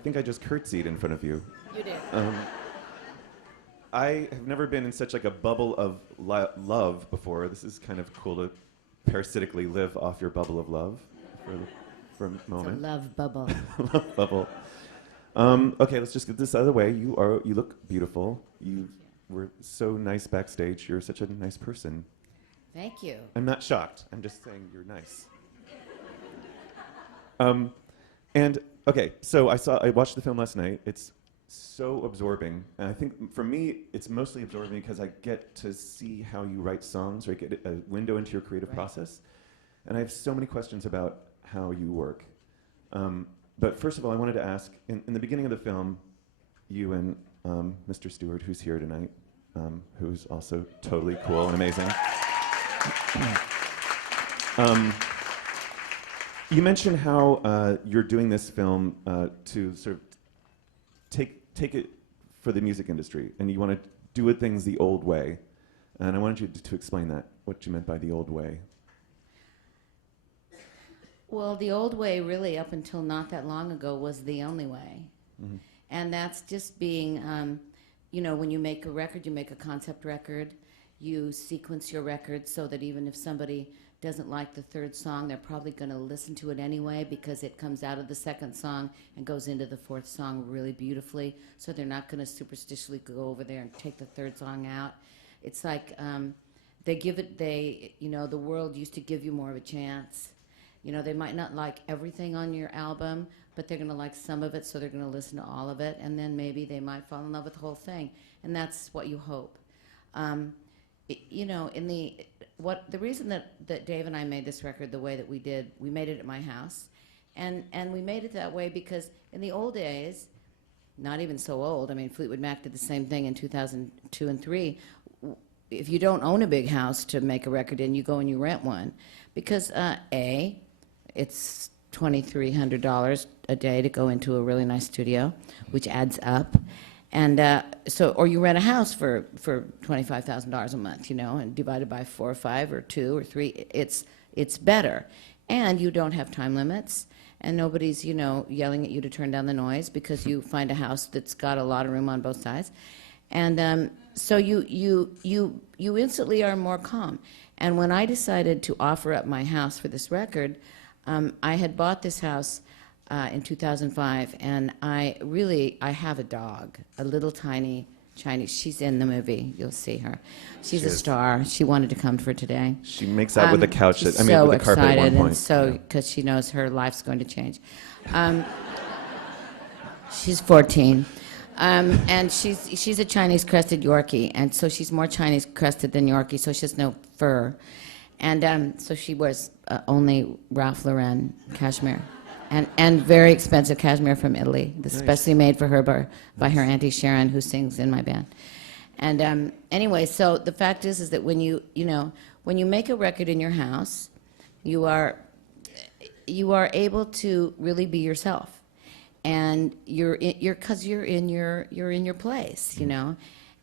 think I just curtsied in front of you. You did. I have never been in such like a bubble of love before. This is kind of cool to parasitically live off your bubble of love for a moment. It's a love bubble. Love bubble. Okay, let's just get this out of the way. You look beautiful. You were so nice backstage. You're such a nice person. Thank you. I'm not shocked. I'm just saying you're nice. And okay, so I watched the film last night. It's so absorbing, and I think for me, it's mostly absorbing because I get to see how you write songs, or I get a window into your creative process. And I have so many questions about how you work. But first of all, I wanted to ask, in the beginning of the film, you and Mr. Stewart, who's here tonight, who's also totally cool and amazing. You mentioned how you're doing this film to sort of take it for the music industry, and you want to do things the old way. And I wanted you to explain that, what you meant by the old way. Well, the old way, really, up until not that long ago, was the only way. Mm-hmm. And that's just being, when you make a record, you make a concept record, you sequence your record so that even if somebody doesn't like the third song, they're probably going to listen to it anyway because it comes out of the second song and goes into the fourth song really beautifully. So they're not going to superstitiously go over there and take the third song out. It's like the world used to give you more of a chance. They might not like everything on your album, but they're going to like some of it, so they're going to listen to all of it, and then maybe they might fall in love with the whole thing, and that's what you hope. The reason that Dave and I made this record the way that we did, we made it at my house, and we made it that way because in the old days, not even so old, I mean, Fleetwood Mac did the same thing in 2002 and 3. If you don't own a big house to make a record in, you go and you rent one, because it's $2,300 a day to go into a really nice studio, which adds up. And or you rent a house for $25,000 a month, and divided by 4 or 5 or 2 or 3, it's better. And you don't have time limits, and nobody's yelling at you to turn down the noise because you find a house that's got a lot of room on both sides, and so you instantly are more calm. And when I decided to offer up my house for this record, I had bought this house in 2005, and I have a dog, a little tiny Chinese. She's in the movie. You'll see her. She's a star. She wanted to come for today. She makes out with the couch. She's with the carpet at one point. And so because she knows her life's going to change. She's 14. And she's a Chinese crested Yorkie, and so she's more Chinese crested than Yorkie, so she has no fur. And so she wears only Ralph Lauren cashmere. And very expensive cashmere from Italy, especially made for her by her Auntie Sharon, who sings in my band. And anyway, so the fact is that when you make a record in your house, you are able to really be yourself, and you're in your place,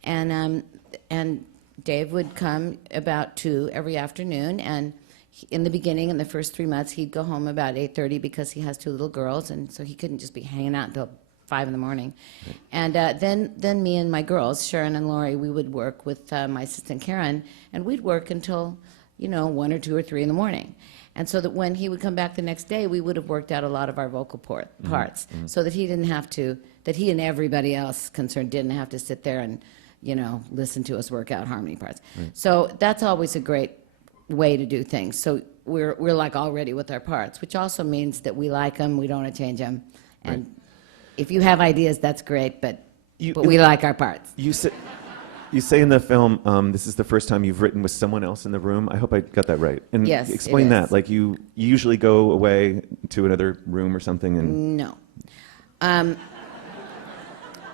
and Dave would come about 2 every afternoon, and in the beginning, in the first 3 months, he'd go home about 8:30 because he has 2 little girls, and so he couldn't just be hanging out until 5 in the morning. And then me and my girls, Sharon and Lori, we would work with my assistant Karen, and we'd work until 1 or 2 or 3 in the morning. And so that when he would come back the next day, we would have worked out a lot of our vocal parts, so that he didn't have to, that he and everybody else concerned didn't have to sit there and listen to us work out harmony parts. Right. So that's always a great way to do things. So we're like all ready with our parts, which also means that we like them, we don't want to change them. And right. If you have ideas, that's great, but we like our parts. You say in the film, this is the first time you've written with someone else in the room. I hope I got that right. And yes, explain that. Like you usually go away to another room or something and... No.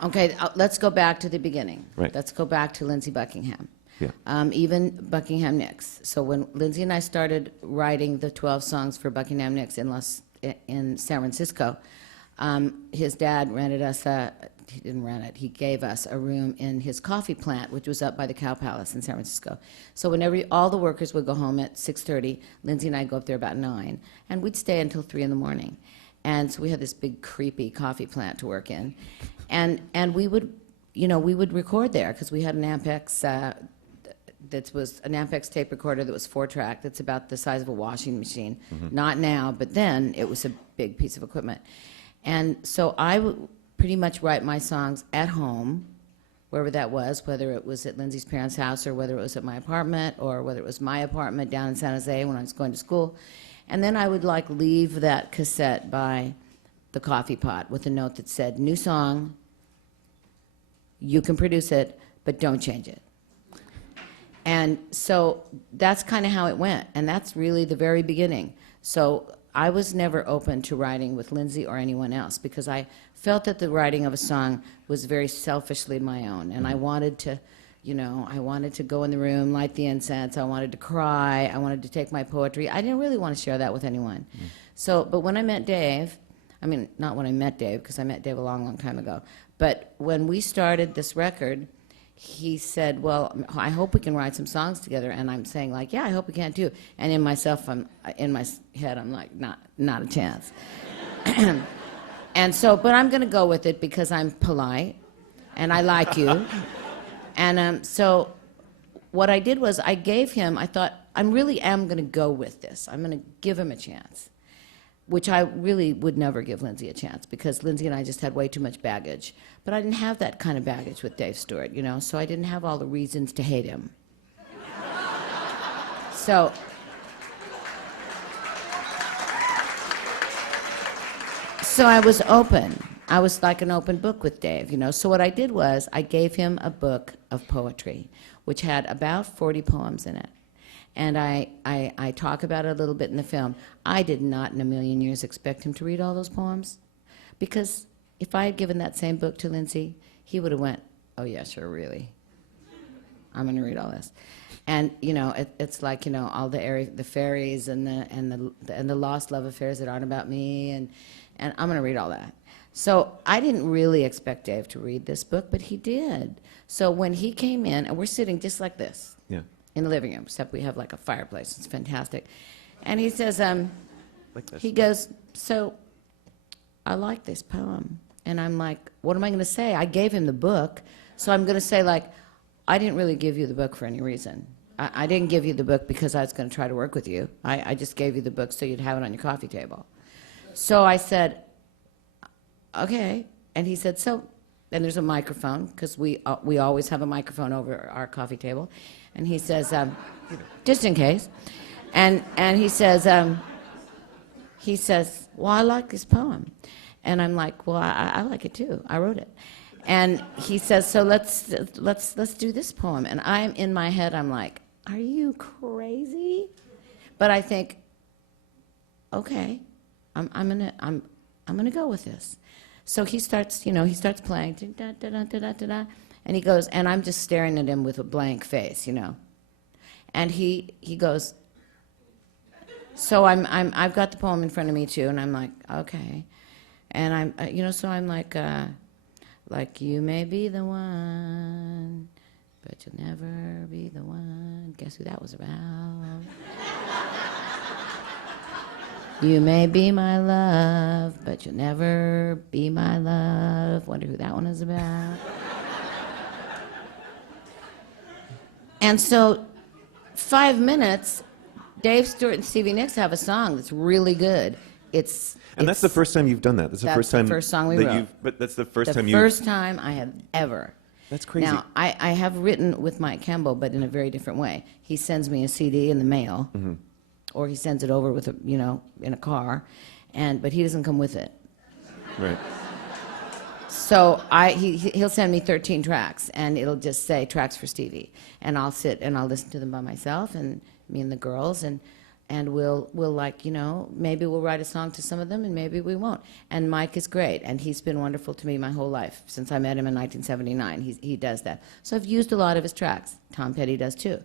Okay, let's go back to the beginning. Right. Let's go back to Lindsey Buckingham. Yeah. Even Buckingham Nicks. So when Lindsey and I started writing the 12 songs for Buckingham Nicks in San Francisco, his dad rented us he didn't rent it, he gave us a room in his coffee plant, which was up by the Cow Palace in San Francisco. So whenever all the workers would go home at 6:30, Lindsey and I'd go up there about 9, and we'd stay until 3 in the morning. And so we had this big creepy coffee plant to work in, and we would, we would record there because we had an Ampex. That was an Ampex tape recorder that was 4-track. That's about the size of a washing machine. Not now, but then it was a big piece of equipment. And so I would pretty much write my songs at home, wherever that was, whether it was at Lindsay's parents' house or whether it was at my apartment or whether it was my apartment down in San Jose when I was going to school. And then I would like leave that cassette by the coffee pot with a note that said, new song, you can produce it, but don't change it. And so that's kind of how it went, and that's really the very beginning. So I was never open to writing with Lindsay or anyone else because I felt that the writing of a song was very selfishly my own, and I wanted to, I wanted to go in the room, light the incense, I wanted to cry, I wanted to take my poetry. I didn't really want to share that with anyone. So, but when I met Dave, I mean, not when I met Dave, because I met Dave a long, long time ago, but when we started this record, he said, well, I hope we can write some songs together. And I'm saying, like, yeah, I hope we can too. And in my head, I'm like, not a chance. And so, but I'm going to go with it because I'm polite and I like you. And so what I did was I gave him, I thought, I really am going to go with this. I'm going to give him a chance, which I really would never give Lindsay a chance because Lindsay and I just had way too much baggage. But I didn't have that kind of baggage with Dave Stewart, so I didn't have all the reasons to hate him. So I was open. I was like an open book with Dave, So what I did was I gave him a book of poetry, which had about 40 poems in it. And I talk about it a little bit in the film. I did not in a million years expect him to read all those poems. Because if I had given that same book to Lindsay, he would have went, oh yeah, sure, really. I'm going to read all this. And, it's like, all the fairies and the lost love affairs that aren't about me, and I'm going to read all that. So I didn't really expect Dave to read this book, but he did. So when he came in, and we're sitting just like this. Yeah. In the living room, except we have like a fireplace. It's fantastic. And he says, Like this. he goes, so I like this poem. And I'm like, what am I going to say? I gave him the book, so I'm going to say, like, I didn't really give you the book for any reason. I didn't give you the book because I was going to try to work with you. I just gave you the book so you'd have it on your coffee table. So I said, okay. And he said, so, and there's a microphone, because we always have a microphone over our coffee table. And he says, just in case. And he says, well, I like this poem. And I'm like, well, I like it too. I wrote it. And he says, so let's do this poem. And I'm in my head, I'm like, are you crazy? But I think, okay, I'm gonna go with this. So he starts playing, da-da-da-da-da-da, and he goes, and I'm just staring at him with a blank face, And he goes, so I've got the poem in front of me too, and I'm like, okay. And I'm, so I'm like you may be the one, but you'll never be the one. Guess who that was about? You may be my love, but you'll never be my love. Wonder who that one is about. And so 5 minutes, Dave Stewart and Stevie Nicks have a song that's really good. And that's the first time you've done that. That's the first time. The first song we wrote. But that's the first time The you. first time I have ever. That's crazy. Now, I have written with Mike Campbell, but in a very different way. He sends me a CD in the mail, or he sends it over with in a car, but he doesn't come with it. Right. So he'll send me 13 tracks, and it'll just say tracks for Stevie, and I'll sit and I'll listen to them by myself, and me and the girls, and we'll maybe we'll write a song to some of them, and maybe we won't. And Mike is great, and he's been wonderful to me my whole life since I met him in 1979. He does that. So I've used a lot of his tracks. Tom Petty does too.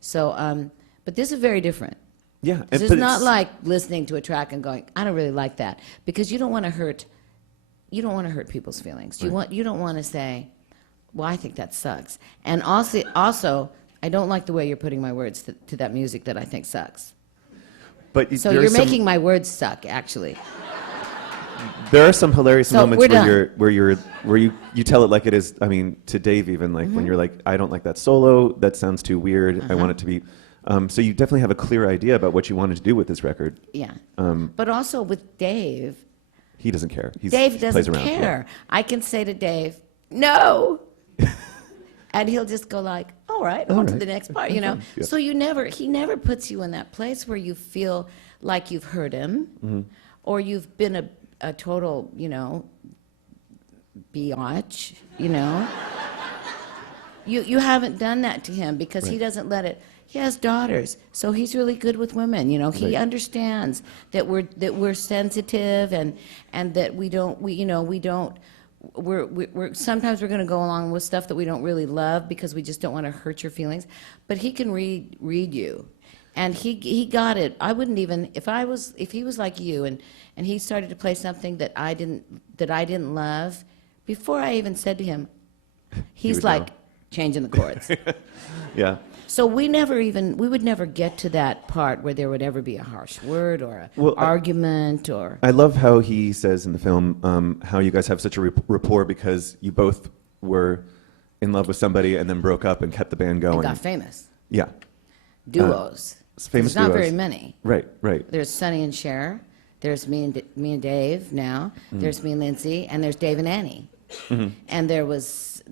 So, but this is very different. Yeah. This is not like listening to a track and going, I don't really like that, because you don't want to hurt people's feelings. Right. You don't want to say, well, I think that sucks. And also, I don't like the way you're putting my words to that music that I think sucks. But So you're making my words suck, actually. There are some hilarious So moments we're where you tell it like it is. I mean, to Dave even, like when you're like, I don't like that solo. That sounds too weird. I want it to be. So you definitely have a clear idea about what you wanted to do with this record. Yeah. But also with Dave, He doesn't care. Dave He plays doesn't around. care. I can say to Dave, no. And he'll just go like, all right, on to the next part, you know. Yeah. So he never puts you in that place where you feel like you've hurt him or you've been a total, you know, biatch, you know. You haven't done that to him because he doesn't let it. He has daughters, so he's really good with women. You know, he understands that we're sensitive and that we don't. We're sometimes we're going to go along with stuff that we don't really love because we just don't want to hurt your feelings. But he can read you, and he got it. I wouldn't even if he was like you and he started to play something that I didn't love before I even said to him, he's like changing the chords. Yeah. So we would never get to that part where there would ever be a harsh word or an argument or. I love how he says in the film how you guys have such a rapport because you both were in love with somebody and then broke up and kept the band going. And got famous. Yeah. Duos. Famous There's not duos. very many. Right. There's Sonny and Cher. There's me and Dave now. There's me and Lindsay, and there's Dave and Annie. And there was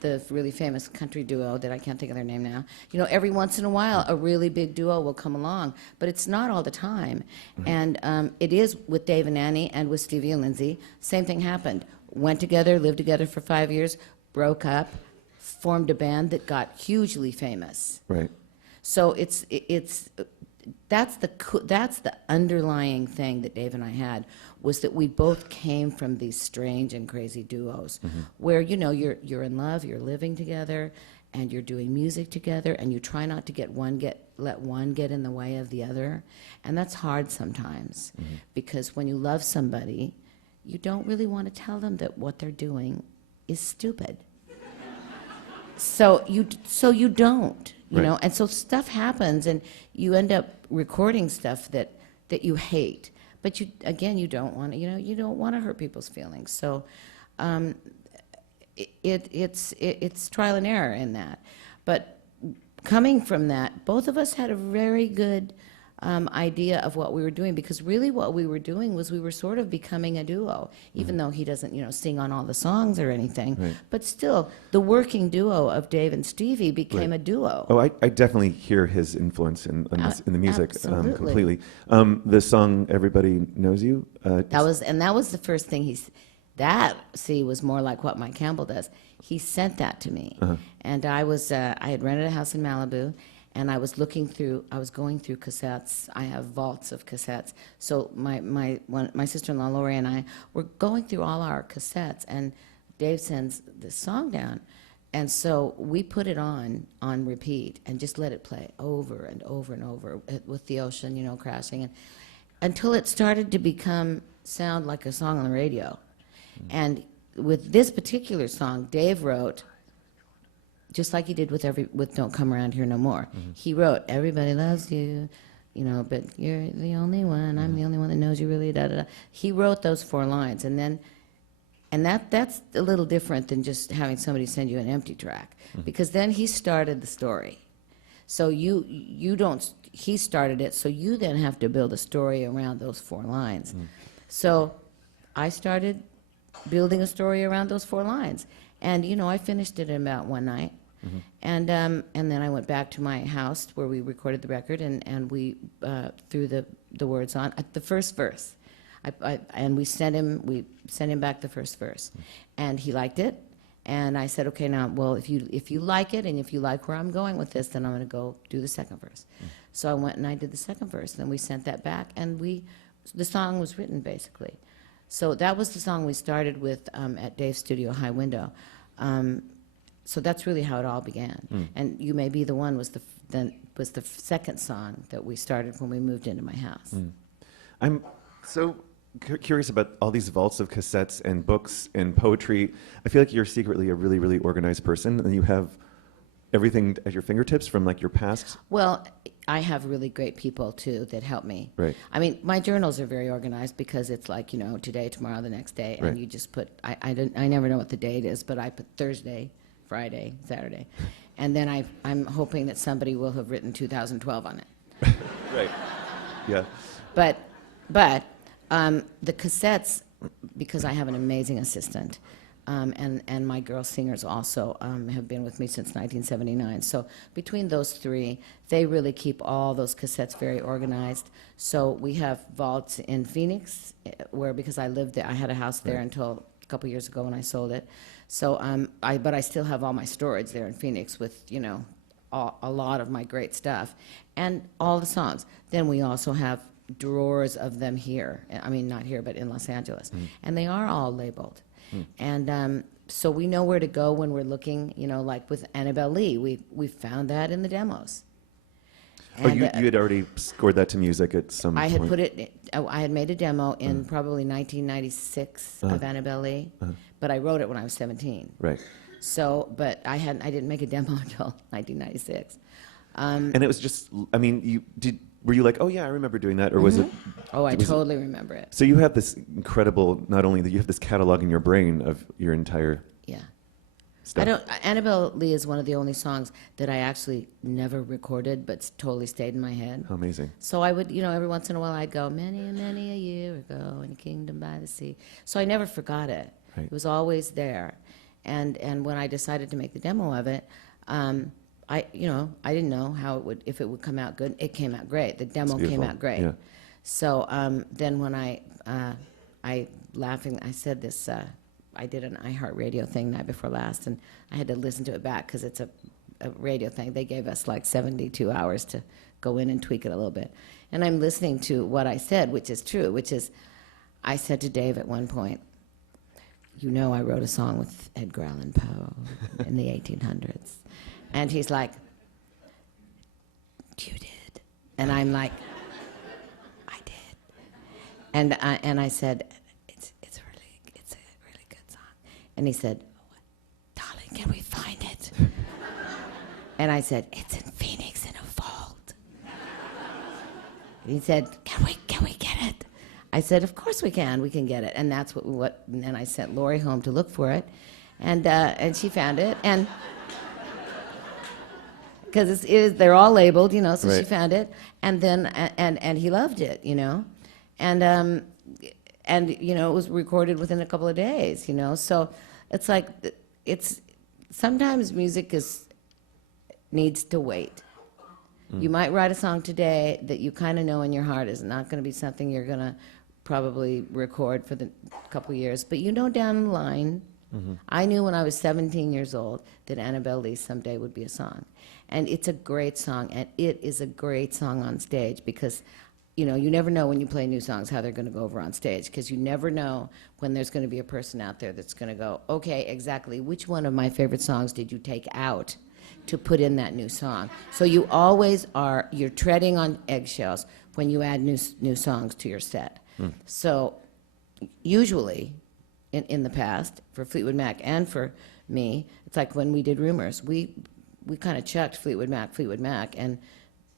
the really famous country duo that I can't think of their name now. You know, every once in a while, a really big duo will come along, but it's not all the time. And it is with Dave and Annie and with Stevie and Lindsay. Same thing happened. Went together, lived together for 5 years, broke up, formed a band that got hugely famous. Right. So that's the underlying thing that Dave and I had was that we both came from these strange and crazy duos where you know you're in love, you're living together, and you're doing music together, and you try not to let one get in the way of the other, and that's hard sometimes because when you love somebody, you don't really want to tell them that what they're doing is stupid. So you don't. You know, and so stuff happens, and you end up recording stuff that you hate. But you don't want to. You don't want to hurt people's feelings. So, it's trial and error in that. But coming from that, both of us had a very good idea of what we were doing because really what we were doing was we were sort of becoming a duo, even though he doesn't, sing on all the songs or anything. Right. But still, the working duo of Dave and Stevie became a duo. Oh, I definitely hear his influence in the music completely. The song "Everybody Knows You." That was the first thing was more like what Mike Campbell does. He sent that to me, and I had rented a house in Malibu. And I was going through cassettes. I have vaults of cassettes. So my sister-in-law Lori and I were going through all our cassettes, and Dave sends this song down, and so we put it on repeat and just let it play over and over and over with the ocean, crashing, and until it started to sound like a song on the radio. And with this particular song, Dave wrote. Just like he did with Don't Come Around Here No More. He wrote, everybody loves you, but you're the only one, I'm the only one that knows you really, da da da. He wrote those 4 lines, and that's a little different than just having somebody send you an empty track, because then he started the story. So he started it, so you then have to build a story around those 4 lines. So I started building a story around those 4 lines. And, I finished it in about one night. And then I went back to my house where we recorded the record, and we threw the words on at the first verse. And we sent him back the first verse, and he liked it. And I said, okay, now, well, if you like it and if you like where I'm going with this, then I'm going to go do the second verse. So I went and I did the second verse. Then we sent that back, and the song was written basically. So that was the song we started with at Dave's studio, High Window. So that's really how it all began. And You May Be the One was the second song that we started when we moved into my house. I'm so curious about all these vaults of cassettes and books and poetry. I feel like you're secretly a really, really organized person, and you have everything at your fingertips from like your past? Well, I have really great people too that help me. Right. I mean, my journals are very organized because it's like, today, tomorrow, the next day, and Right. you just put. I never know what the date is, but I put Thursday, Friday, Saturday, and then I'm hoping that somebody will have written 2012 on it. Right. Yeah. But the cassettes, because I have an amazing assistant, and my girl singers also have been with me since 1979. So between those three, they really keep all those cassettes very organized. So we have vaults in Phoenix, where because I lived there, I had a house there until a couple years ago when I sold it. So but I still have all my storage there in Phoenix with a lot of my great stuff and all the songs. Then we also have drawers of them here. I mean, not here, but in Los Angeles. And they are all labeled. And so we know where to go when we're looking, like with Annabelle Lee, we found that in the demos. Oh, And, you had already scored that to music at some I point? had put it, I had made a demo in probably 1996 of Annabelle Lee, but I wrote it when I was 17. Right. So, but I didn't make a demo until 1996. And it was just, I mean, were you like, oh yeah, I remember doing that, or was it? Oh, I was it- totally remember it. So you have this incredible, not only that you have this catalog in your brain of your entire Yeah. stuff. Annabelle Lee is one of the only songs that I actually never recorded, but totally stayed in my head. How amazing. So I would, every once in a while I'd go, many and many a year ago in a kingdom by the sea. So I never forgot it. Right. It was always there. And when I decided to make the demo of it, I didn't know if it would come out good. It came out great. The demo came beautiful. out great. Yeah. So then when I said this, I did an iHeartRadio thing night before last, and I had to listen to it back because it's a radio thing. They gave us like 72 hours to go in and tweak it a little bit. And I'm listening to what I said, which is true, which is I said to Dave at one point, I wrote a song with Edgar Allan Poe in the 1800s. And he's like, you did? And I'm like, I did. And I said, it's a really good song. And he said, darling, can we find it? And I said, it's in Phoenix in a vault. And he said, can we get it? I said, of course we can get it. And that's and then I sent Lori home to look for it. And she found it. And because they're all labeled, so Right. she found it, and then and he loved it, and it was recorded within a couple of days, So it's like sometimes music needs to wait. You might write a song today that you kind of know in your heart is not going to be something you're going to probably record for the couple of years, but down the line. I knew when I was 17 years old that Annabelle Lee someday would be a song. And it's a great song, and it is a great song on stage because, you never know when you play new songs how they're going to go over on stage because you never know when there's going to be a person out there that's going to go, okay, exactly, which one of my favorite songs did you take out to put in that new song? So you always you're treading on eggshells when you add new songs to your set. So usually, in the past, for Fleetwood Mac and for me, it's like when we did Rumors, we kind of chucked Fleetwood Mac, and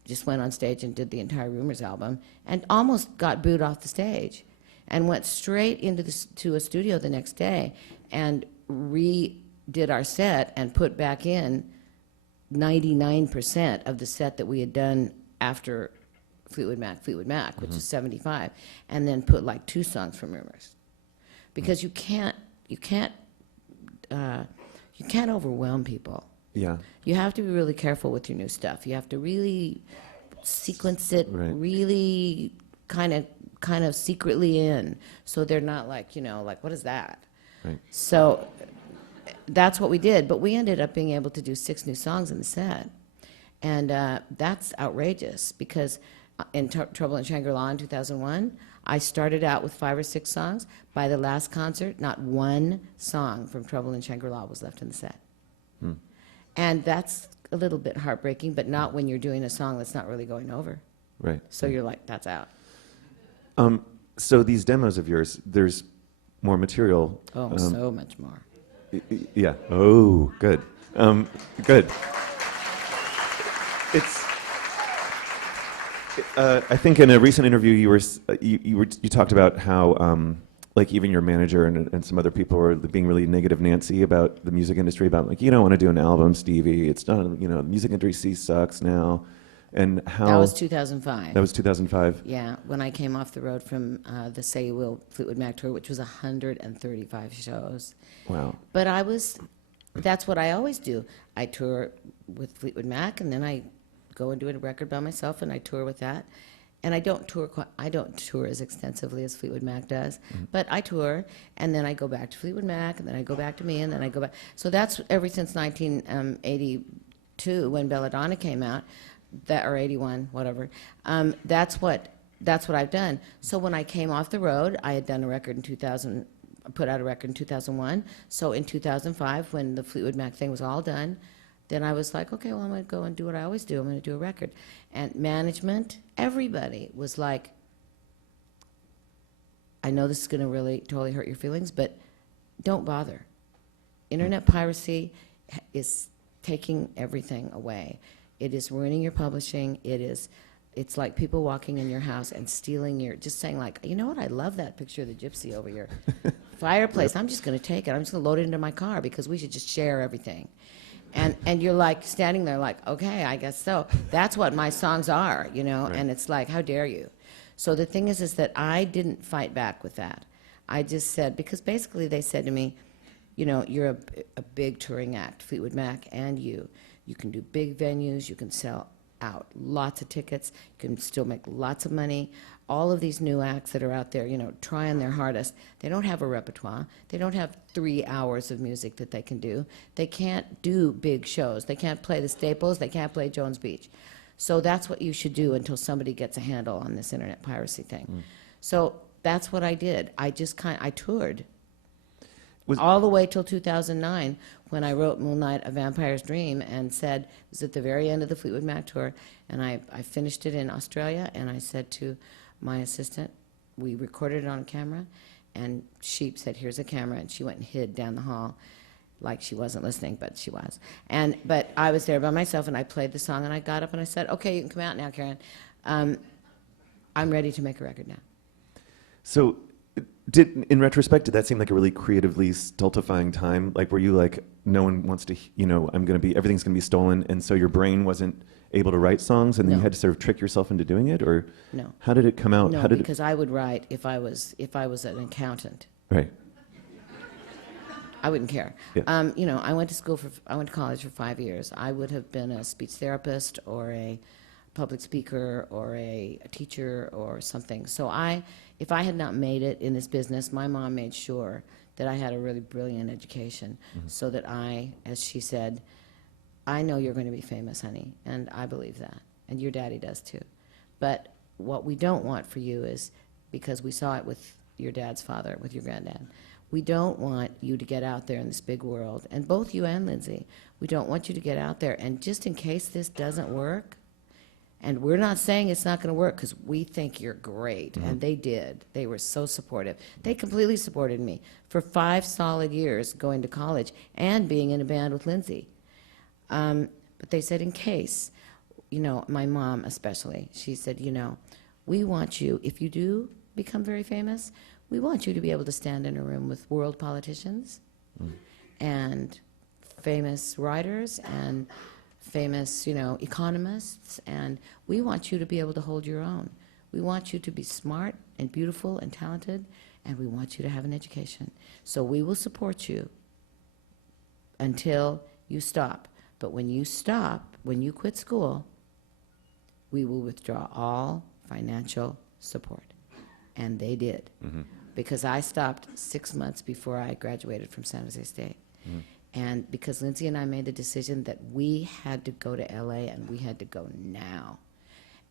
just went on stage and did the entire Rumors album, and almost got booed off the stage, and went straight to a studio the next day, and redid our set and put back in 99% of the set that we had done after Fleetwood Mac, which is 75, and then put like 2 songs from Rumors. Because you can't overwhelm people. Yeah. You have to be really careful with your new stuff. You have to really sequence it, Right. really kind of secretly in, so they're not like what is that? Right. So that's what we did. But we ended up being able to do 6 new songs in the set, and that's outrageous because in Trouble in Shangri-La in 2001. I started out with 5 or 6 songs. By the last concert, not one song from Trouble in Shangri-La was left in the set. And that's a little bit heartbreaking, but not when you're doing a song that's not really going over. Right. So you're like, that's out. So these demos of yours, there's more material. Oh, so much more. Yeah. Oh, good. Good. It's. I think in a recent interview you talked about how like even your manager and some other people were being really negative Nancy about the music industry, about like, you don't want to do an album, Stevie. It's not, the music industry sucks now, and how That was 2005. that was 2005. Yeah, when I came off the road from the Say You Will Fleetwood Mac tour, which was 135 shows. Wow. But that's what I always do. I tour with Fleetwood Mac, and then I go and do a record by myself, and I tour with that. And I don't tour as extensively as Fleetwood Mac does, but I tour, and then I go back to Fleetwood Mac, and then I go back to me, and then I go back. So that's ever since 1982, when Belladonna came out, or 81, whatever. That's what I've done. So when I came off the road, I had done a record in 2000, put out a record in 2001. So in 2005, when the Fleetwood Mac thing was all done, then I was like, okay, well, I'm going to go and do what I always do. I'm going to do a record. And management, everybody was like, I know this is going to really totally hurt your feelings, but don't bother. Internet piracy is taking everything away. It is ruining your publishing. It's like people walking in your house and stealing just saying like, you know what, I love that picture of the gypsy over your fireplace. Yep. I'm just going to take it. I'm just going to load it into my car because we should just share everything. And you're like standing there like, okay, I guess so. That's what my songs are, right. And it's like, how dare you? So the thing is that I didn't fight back with that. I just said, because basically they said to me, you're a big touring act, Fleetwood Mac, and you can do big venues, you can sell out lots of tickets, you can still make lots of money. All of these new acts that are out there, trying their hardest, they don't have a repertoire. They don't have 3 hours of music that they can do. They can't do big shows. They can't play the Staples. They can't play Jones Beach. So that's what you should do until somebody gets a handle on this internet piracy thing. So that's what I did. I toured. All the way till 2009, when I wrote Moonlight, A Vampire's Dream, and said, it was at the very end of the Fleetwood Mac tour, and I finished it in Australia, and I said to my assistant, we recorded it on camera, and she said, here's a camera, and she went and hid down the hall, like she wasn't listening, but she was. But I was there by myself, and I played the song, and I got up, and I said, okay, you can come out now, Karen. I'm ready to make a record now. So, in retrospect, did that seem like a really creatively stultifying time? Like, were you like, no one wants to, everything's going to be stolen, and so your brain wasn't able to write songs, and then you had to sort of trick yourself into doing it, or no? How did it come out? No, because I would write if I was an accountant. Right. I wouldn't care. Yeah. I went to college for 5 years. I would have been a speech therapist or a public speaker or a teacher or something. So if I had not made it in this business, my mom made sure that I had a really brilliant education, so that as she said, I know you're going to be famous, honey, and I believe that, and your daddy does too. But what we don't want for you is, because we saw it with your dad's father, with your granddad, we don't want you to get out there in this big world, and both you and Lindsay, we don't want you to get out there, and just in case this doesn't work, and we're not saying it's not going to work because we think you're great, and they did. They were so supportive. They completely supported me for 5 solid years going to college and being in a band with Lindsay. But they said, in case, my mom especially, she said, we want you, if you do become very famous, we want you to be able to stand in a room with world politicians and famous writers and famous, economists, and we want you to be able to hold your own. We want you to be smart and beautiful and talented, and we want you to have an education. So we will support you until you stop. But when you stop, when you quit school, we will withdraw all financial support. And they did. Because I stopped 6 months before I graduated from San Jose State. And because Lindsay and I made the decision that we had to go to LA and we had to go now.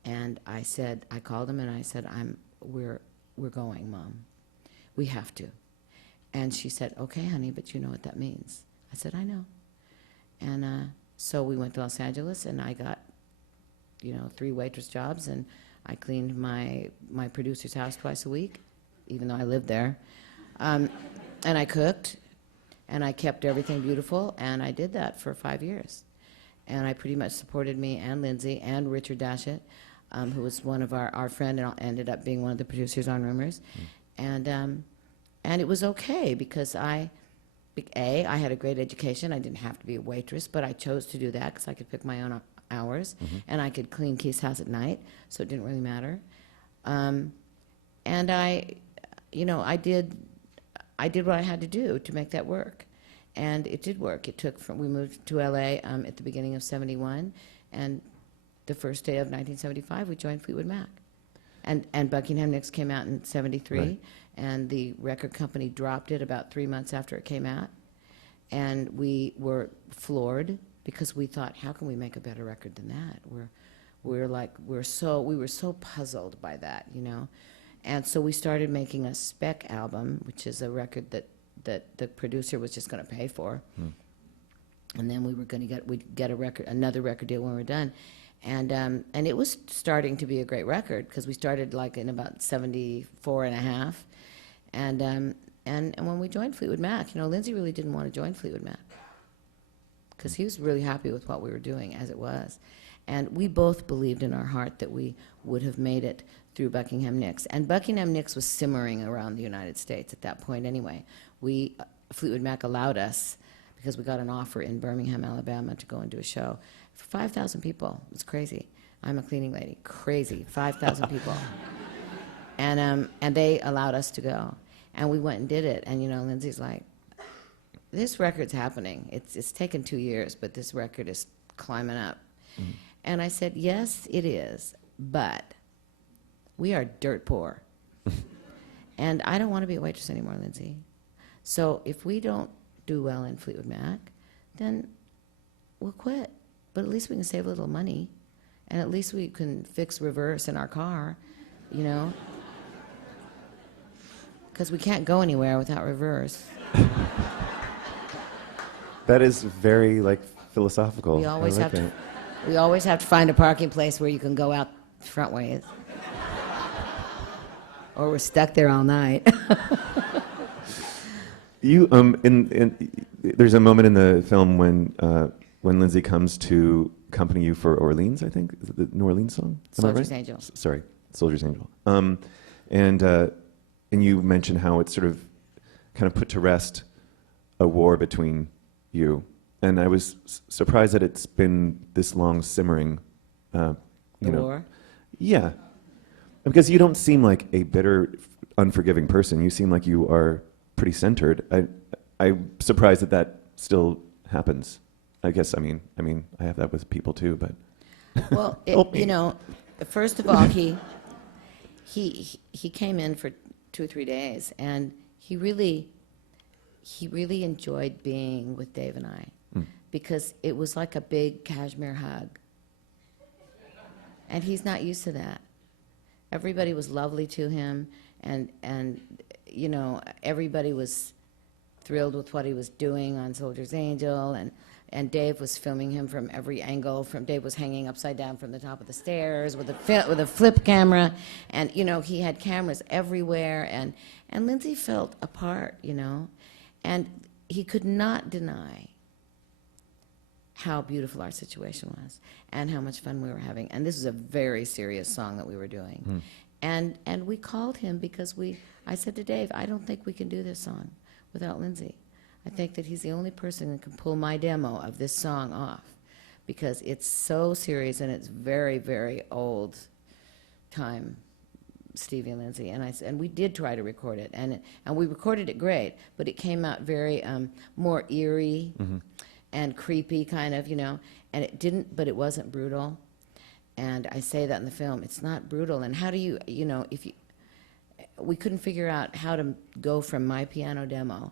And I called him and I said, we're going, Mom. We have to. And she said, okay, honey, but you know what that means. I said, I know. And so we went to Los Angeles, and I got, 3 waitress jobs, and I cleaned my producer's house twice a week, even though I lived there. And I cooked, and I kept everything beautiful, and I did that for 5 years. and I pretty much supported me and Lindsay and Richard Dashett, who was one of our friend and ended up being one of the producers on Rumors. And it was okay because I had a great education. I didn't have to be a waitress, but I chose to do that because I could pick my own hours, and I could clean Keith's house at night, so it didn't really matter. And I did what I had to do to make that work, and it did work. We moved to LA at the beginning of '71, and the first day of 1975, we joined Fleetwood Mac. And Buckingham Nicks came out in '73, Right. and the record company dropped it about 3 months after it came out. And we were floored because we thought, how can we make a better record than that? We were so puzzled by that, you know. And so we started making a spec album, which is a record that the producer was just going to pay for. And then we'd get another record deal when we were done. And it was starting to be a great record because we started like in about 74 and a half. And when we joined Fleetwood Mac, you know, Lindsay really didn't want to join Fleetwood Mac because he was really happy with what we were doing as it was. And we both believed in our heart that we would have made it through Buckingham Nicks. And Buckingham Nicks was simmering around the United States at that point anyway. Fleetwood Mac allowed us, because we got an offer in Birmingham, Alabama, to go and do a show for 5,000 people. It was crazy. I'm a cleaning lady. Crazy. 5,000 people. And they allowed us to go. And we went and did it. And, you know, Lindsay's like, this record's happening. It's taken 2 years, but this record is climbing up. And I said, yes, it is, but we are dirt poor. And I don't want to be a waitress anymore, Lindsay. So if we don't do well in Fleetwood Mac, then we'll quit. But at least we can save a little money, and at least we can fix reverse in our car, you know? Because we can't go anywhere without reverse. That is very, like, philosophical. We always I like have that. We always have to find a parking place where you can go out front ways. Or we're stuck there all night. You there's a moment in the film when Lindsay comes to accompany you for Orleans, I think, is it the New Orleans song? Am I Soldier's right? Angel. Sorry, Soldier's Angel. And you mentioned how it sort of kind of put to rest a war between you. And I was surprised that it's been this long simmering. The war? Yeah. Because you don't seem like a bitter, unforgiving person. You seem like you are pretty centered. I'm surprised that still happens. I guess, I mean, I have that with people too, but. Well, you know, first of all, he came in for 2 or 3 days, and he really enjoyed being with Dave and I, because it was like a big cashmere hug. And he's not used to that. Everybody was lovely to him, and you know, everybody was thrilled with what he was doing on Soldier's Angel, and Dave was filming him from every angle. Dave was hanging upside down from the top of the stairs with a flip camera, and you know, he had cameras everywhere, and Lindsay felt a part, you know, and he could not deny how beautiful our situation was and how much fun we were having. And this is a very serious song that we were doing. And we called him because I said to Dave, I don't think we can do this song without Lindsay. I think that he's the only person that can pull my demo of this song off, because it's so serious and it's very, very old time, Stevie and Lindsay. And we did try to record it, and we recorded it great, but it came out very more eerie and creepy, kind of, you know. And but it wasn't brutal. And I say that in the film, it's not brutal. And how do you know, we couldn't figure out how to go from my piano demo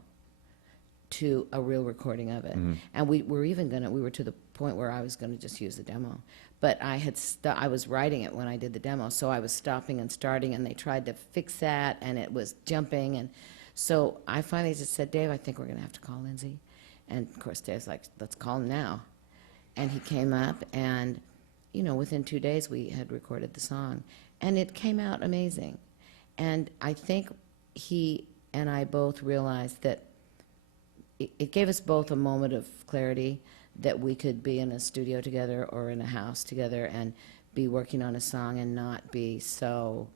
to a real recording of it. And we were to the point where I was gonna just use the demo. But I was writing it when I did the demo, so I was stopping and starting, and they tried to fix that, and it was jumping. And so I finally just said, Dave, I think we're gonna have to call Lindsay. And of course, Dave's like, let's call him now. And he came up, and you know, within 2 days we had recorded the song, and it came out amazing. And I think he and I both realized that it gave us both a moment of clarity that we could be in a studio together or in a house together and be working on a song and not be so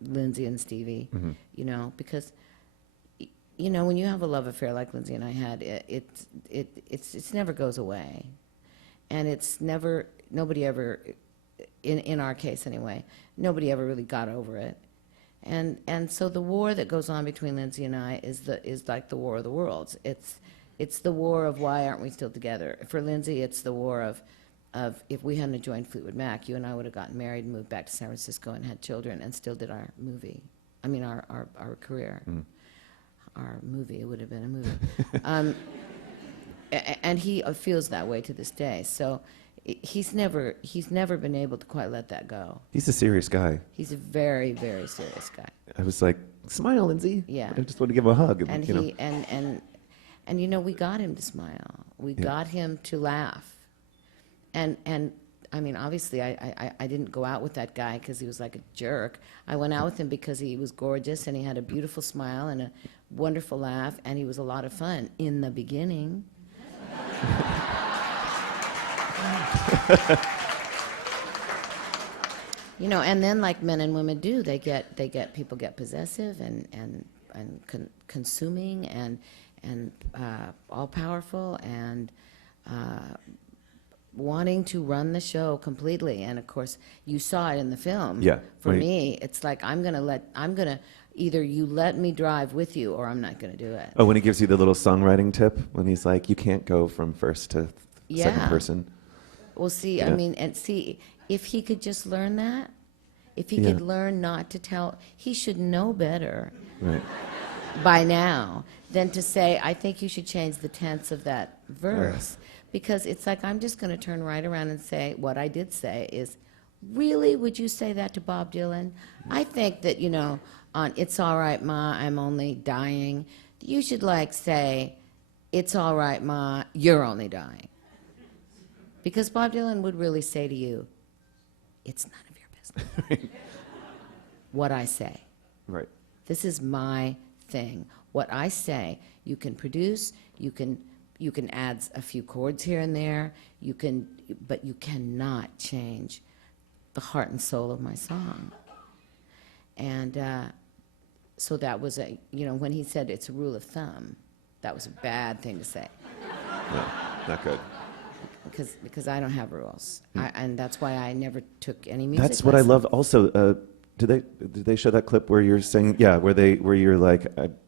Lindsay and Stevie, you know, because you know, when you have a love affair like Lindsay and I had, it never goes away, and it's never, nobody ever, in our case anyway, nobody ever really got over it, and so the war that goes on between Lindsay and I is like the war of the worlds. It's the war of why aren't we still together. For Lindsay, it's the war of if we hadn't joined Fleetwood Mac, you and I would have gotten married and moved back to San Francisco and had children and still did our movie. I mean, our career. Our movie, it would have been a movie. And he feels that way to this day. So he's never been able to quite let that go. He's a serious guy. He's a very, very serious guy. I was like, smile, Lindsay. Yeah. I just want to give him a hug. And you know. and you know, we got him to smile. We got him to laugh. And I mean, obviously, I didn't go out with that guy because he was like a jerk. I went out with him because he was gorgeous and he had a beautiful smile and a wonderful laugh, and he was a lot of fun in the beginning. You know, and then like men and women do, people get possessive and consuming and all powerful and wanting to run the show completely. And of course, you saw it in the film. Yeah. For me, it's like I'm gonna either you let me drive with you or I'm not gonna do it. Oh, when he gives you the little songwriting tip, when he's like, you can't go from first to second person. Well, see, Yeah. I mean, and see, if he could just learn that, if he could learn not to tell, he should know better Right. by now than to say, I think you should change the tense of that verse. Because it's like, I'm just going to turn right around and say, what I did say is, really, would you say that to Bob Dylan? I think that, you know, on It's All Right, Ma, I'm Only Dying, you should like say, It's all right, Ma, you're only dying. Because Bob Dylan would really say to you, it's none of your business. What I say. Right. This is my thing. What I say, you can produce, you can add a few chords here and there, but you cannot change the heart and soul of my song. And so that was when he said it's a rule of thumb, that was a bad thing to say. Yeah, not good. Because I don't have rules, and that's why I never took any music That's what lessons. I love. Also, did they show that clip where you're saying where you're like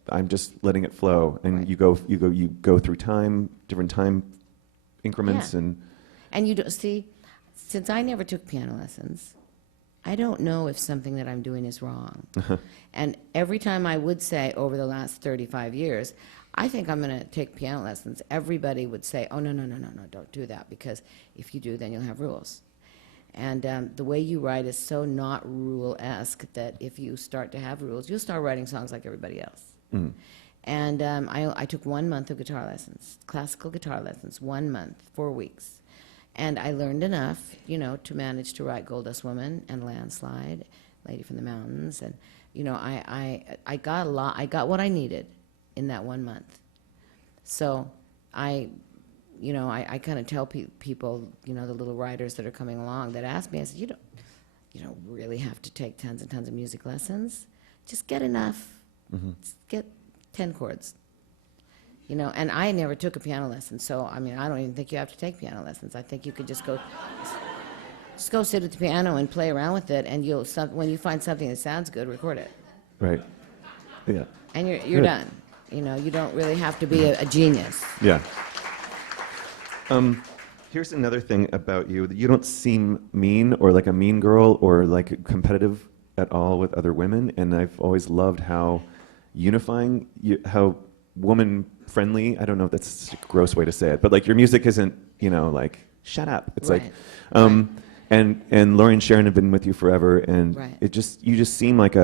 I'm just letting it flow, and Right. you go through different time increments, Yeah. and And you don't see, since I never took piano lessons, I don't know if something that I'm doing is wrong. And every time I would say over the last 35 years, I think I'm going to take piano lessons, everybody would say, oh, no, don't do that, because if you do, then you'll have rules. And the way you write is so not rule-esque that if you start to have rules, you'll start writing songs like everybody else. And I took 1 month of guitar lessons, classical guitar lessons, 1 month, 4 weeks. And I learned enough, to manage to write Gold Dust Woman and Landslide, Lady from the Mountains. And, I got a lot, I got what I needed in that 1 month. So I kind of tell people, the little writers that are coming along that ask me, I said, you don't really have to take tons and tons of music lessons. Just get enough. Just get 10 chords. And I never took a piano lesson, so, I don't even think you have to take piano lessons. I think you could just go sit at the piano and play around with it, and when you find something that sounds good, record it. right, yeah, And you're Good. done. You don't really have to be a genius. yeah. Here's another thing about you: you don't seem mean or like a mean girl or like competitive at all with other women, and I've always loved how unifying, how woman-friendly. I don't know if that's a gross way to say it, but like your music isn't, like shut up. It's Right. like, and Laurie and Sharon have been with you forever, and Right. you just seem like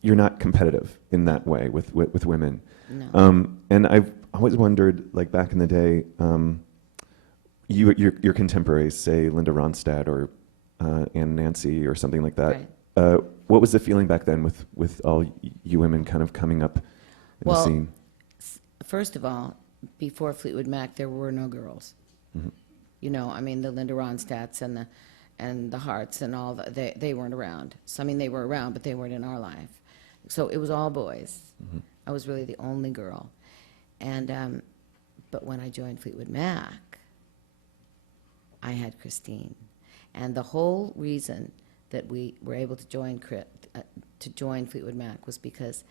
you're not competitive in that way with women. No. And I've always wondered, like back in the day, your contemporaries, say Linda Ronstadt or Ann Nancy or something like that. Right. What was the feeling back then with all you women kind of coming up in the scene? First of all, before Fleetwood Mac, there were no girls. You know, I mean, the Linda Ronstadts and the Harts and all they weren't around. So I mean, they were around, but they weren't in our life. So it was all boys. I was really the only girl. And but when I joined Fleetwood Mac, I had Christine. And the whole reason that we were able to join Fleetwood Mac was because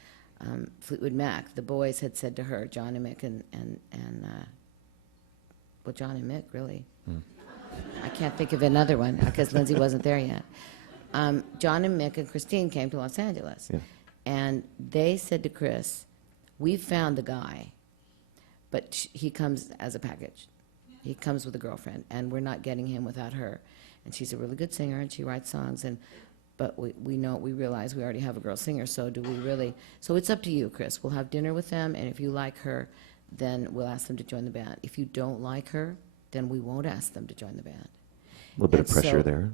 Fleetwood Mac, the boys had said to her, John and Mick well, John and Mick, really. I can't think of another one because Lindsay wasn't there yet. John and Mick and Christine came to Los Angeles. Yeah. And they said to Chris, we've found the guy, but he comes as a package. He comes with a girlfriend, and we're not getting him without her. And she's a really good singer, and she writes songs, but we realize we already have a girl singer, so do we really? So it's up to you, Chris. We'll have dinner with them, and if you like her, then we'll ask them to join the band. If you don't like her, then we won't ask them to join the band. A little bit of pressure there.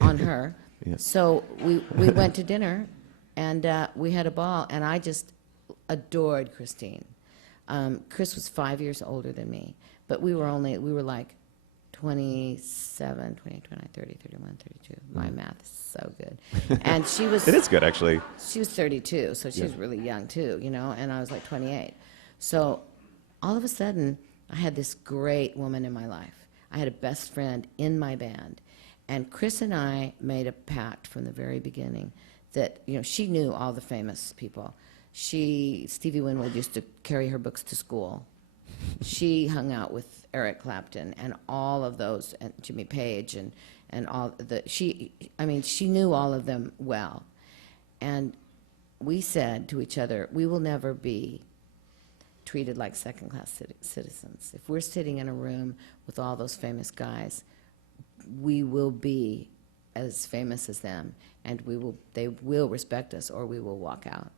On her. Yeah. So we went to dinner, and we had a ball, and I just adored Christine. Chris was 5 years older than me, but we were like 27, 28, 29, 30, 31, 32. My math is so good. And she was... It is good, actually. She was 32, so she was really young, too, you know, and I was like 28. So all of a sudden, I had this great woman in my life. I had a best friend in my band. And Chris and I made a pact from the very beginning that, you know, she knew all the famous people. Stevie Winwood used to carry her books to school. She hung out with Eric Clapton and all of those, and Jimmy Page and all she knew all of them well. And we said to each other, we will never be treated like second-class citizens. If we're sitting in a room with all those famous guys, we will be as famous as them, and they will respect us, or we will walk out.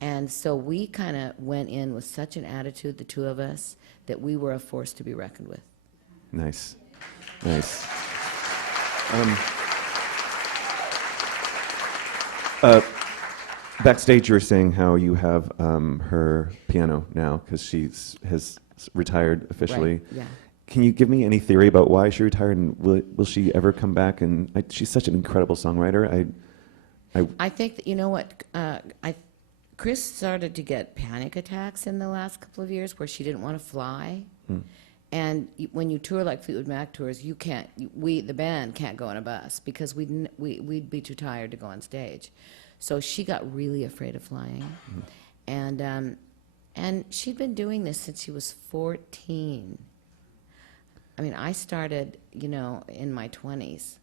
And so we kind of went in with such an attitude, the two of us, that we were a force to be reckoned with. Nice. Nice. Backstage, you were saying how you have her piano now because has retired officially. Right, yeah. Can you give me any theory about why she retired, and will she ever come back? And she's such an incredible songwriter. I think that, you know what, Chris started to get panic attacks in the last couple of years where she didn't want to fly. And when you tour like Fleetwood Mac tours, the band can't go on a bus because we'd be too tired to go on stage. So she got really afraid of flying. And she'd been doing this since she was 14. I mean, I started, you know, in my 20s.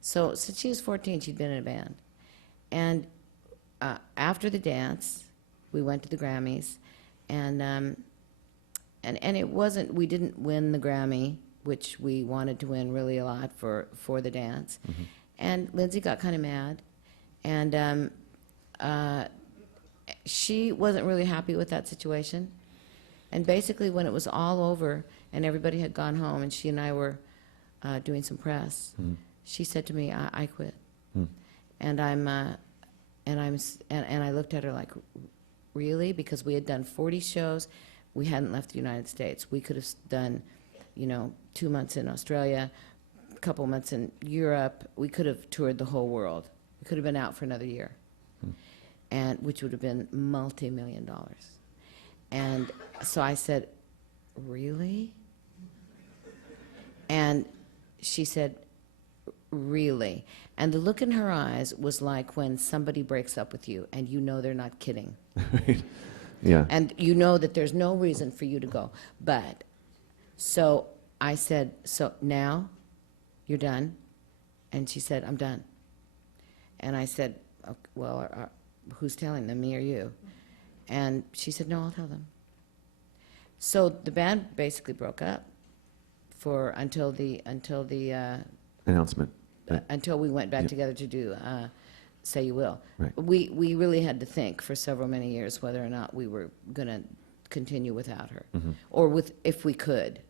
So since she was 14, she'd been in a band. And after the dance, we went to the Grammys, and it wasn't, we didn't win the Grammy, which we wanted to win really a lot for the dance. And Lindsay got kind of mad, and she wasn't really happy with that situation. And basically, when it was all over and everybody had gone home, and she and I were doing some press, she said to me, "I quit." And I looked at her like, really? Because we had done 40 shows. We hadn't left the United States. We could have done, you know, 2 months in Australia, a couple months in Europe. We could have toured the whole world. We could have been out for another year, and which would have been multi-million dollars. And so I said, really? And she said, really? And the look in her eyes was like when somebody breaks up with you and you know they're not kidding. Right. Yeah. And you know that there's no reason for you to go. But, so I said, so now you're done? And she said, I'm done. And I said, okay, well, who's telling them, me or you? And she said, no, I'll tell them. So the band basically broke up until the Announcement. until we went back together to do Say You Will. Right. We really had to think for many years whether or not we were going to continue without her, or if we could.